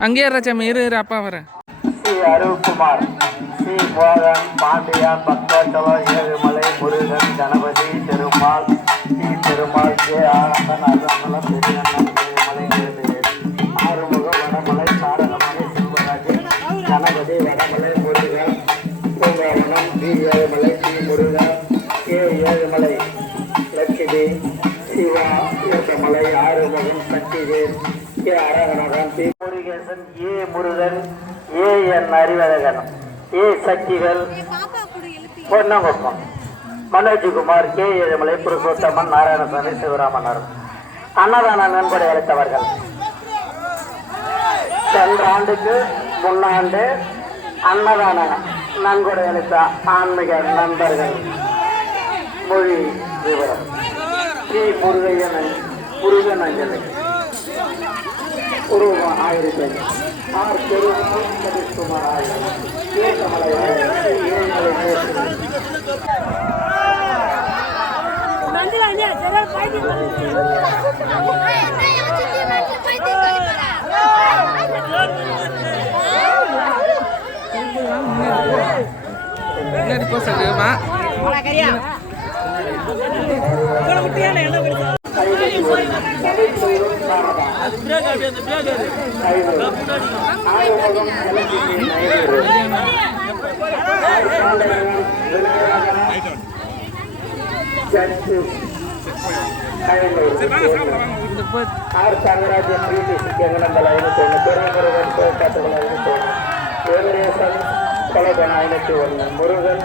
அங்கேயே ராஜாமி இரு இரு அப்பா வர. சி அருள்குமார் சி போதன் பாண்டியா பக்கோட்டவா ஏழுமலை முருகன் கணபதி திருமால் சி திருமால் கே ஆனந்தன் அருமலம் அறிவழகன் ஏ சக்திகள் பொன்னங்குப்பம் மனோஜ்குமார் கே ஏழுமலை புருஷோத்தமன் நாராயணசாமி சிவராமனர். அன்னதான நன்கொடை அளித்தவர்கள். சென்ற ஆண்டுக்கு முன்னாண்டு அன்னதான நன்கொடை அளித்த ஆன்மீக நண்பர்கள். மொழி விவரம். ஸ்ரீ முருகையன் முருகன் அஞ்சலி. உருவம் ஆயிரத்தி ஆர் பெருமாள் சதீஷ்குமார் என்ன முன்னாடி போ சொல்லுமா ஆர் சாங்கராஜன் பிரிட்டி சிக்கங்கனம்பல் ஐநூத்தி ஒன்று பெருமுருகன் கோட்டாத்துகள் ஐநூத்தி ஒன்று வேலுரேசன் கொலகன் ஐநூத்தி ஒன்று முருகன்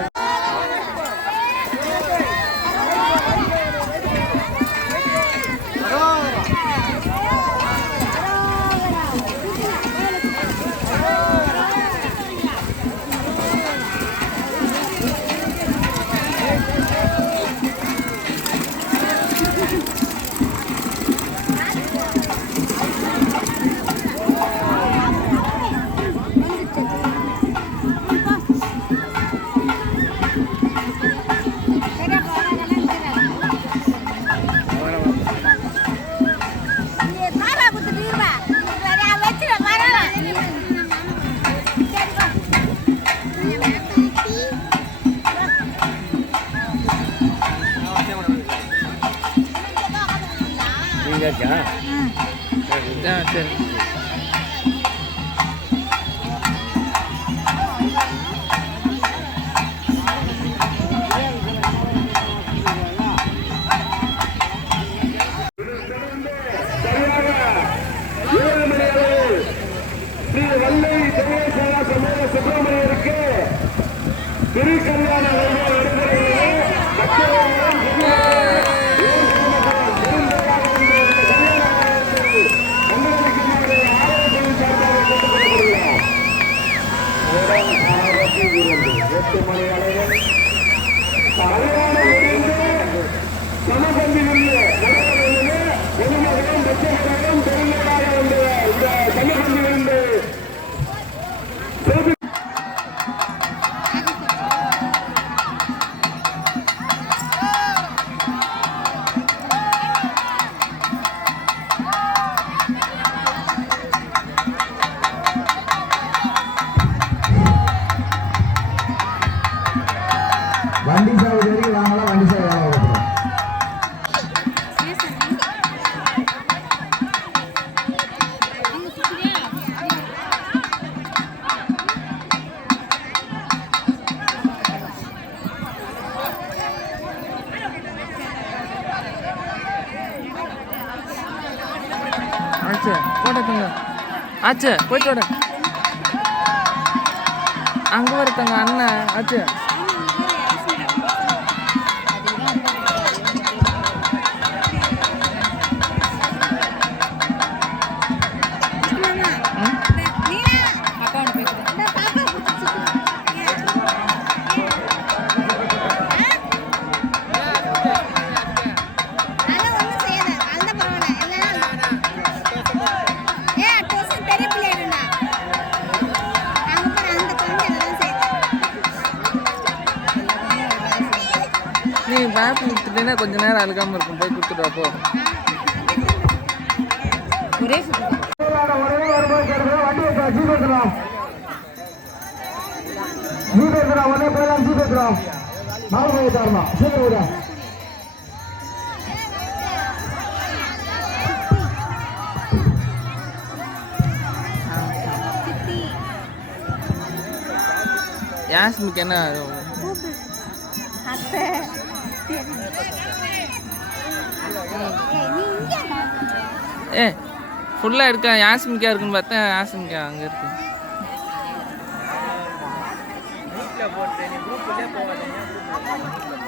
ஆ சரி வல்லை சமூக சுப்பிரமணியருக்கு திருக்கல்யாண வைபவம் Good morning. ஆச்சு போட்டதுங்க ஆச்சு போயிட்டு வாடா. அங்கே ஒருத்தங்க அண்ணன் ஆச்சு. நீ பேப் கொடுத்துட்டேன்னா கொஞ்ச நேரம் அழுகாம இருக்கும். போய் கொடுத்துட்டு வா, போ. ஒரே யாஸ்மிக்கு என்ன? அத்தை. ஏ ஃபுல்லாக இருக்கா? யாஸ்மிக்கா இருக்குன்னு பார்த்தா யாஸ்மிக்கா அங்கே இருக்கு.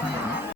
சரண்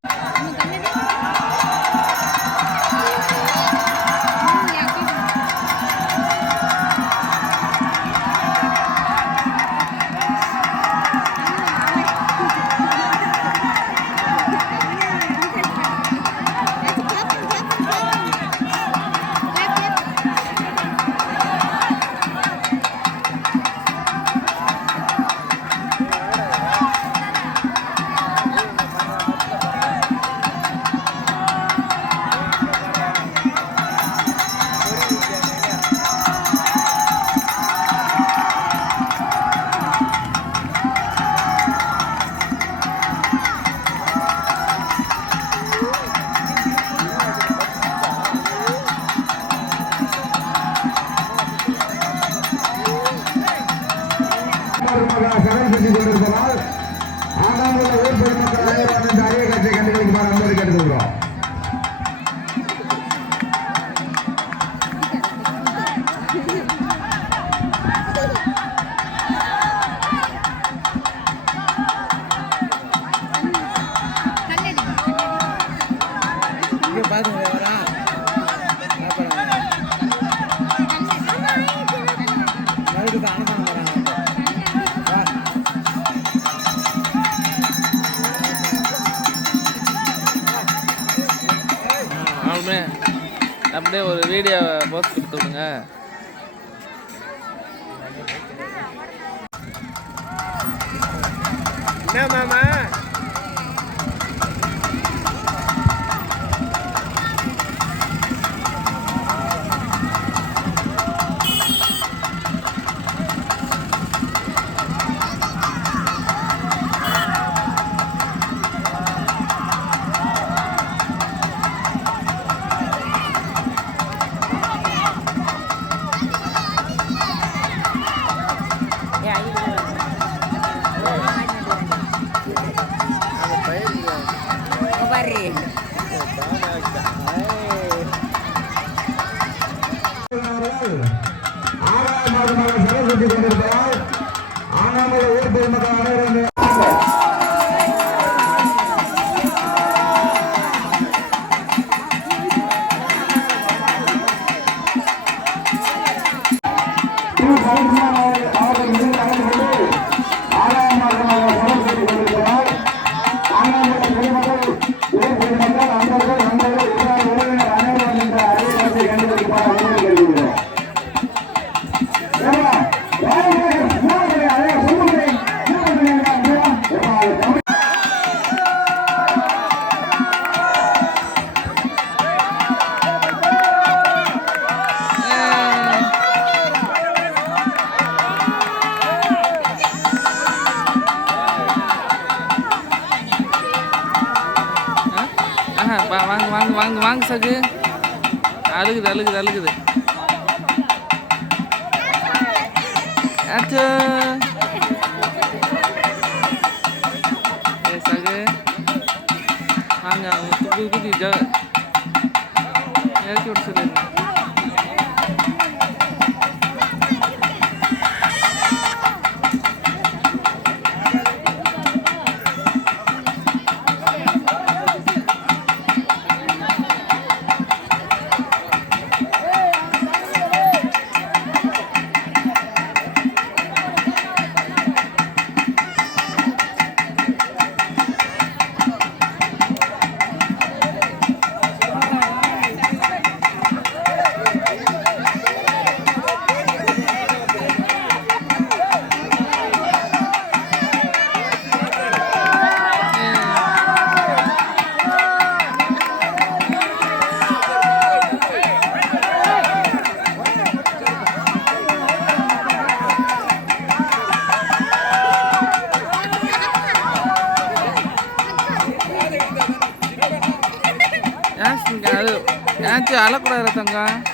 அப்படியே ஒரு வீடியோ போஸ்ட் கொடுத்து விடுங்க. என்ன மாமா? வா வாங்க வாங்க வாங்க வாங்க சகு. அழுகுது அழுகுது அழுகுது. அச்சோ ஏ சகு. வாங்க குட்டி குட்டி ஜ. ஏற்றி விட சொல்லிடுங்க Ada.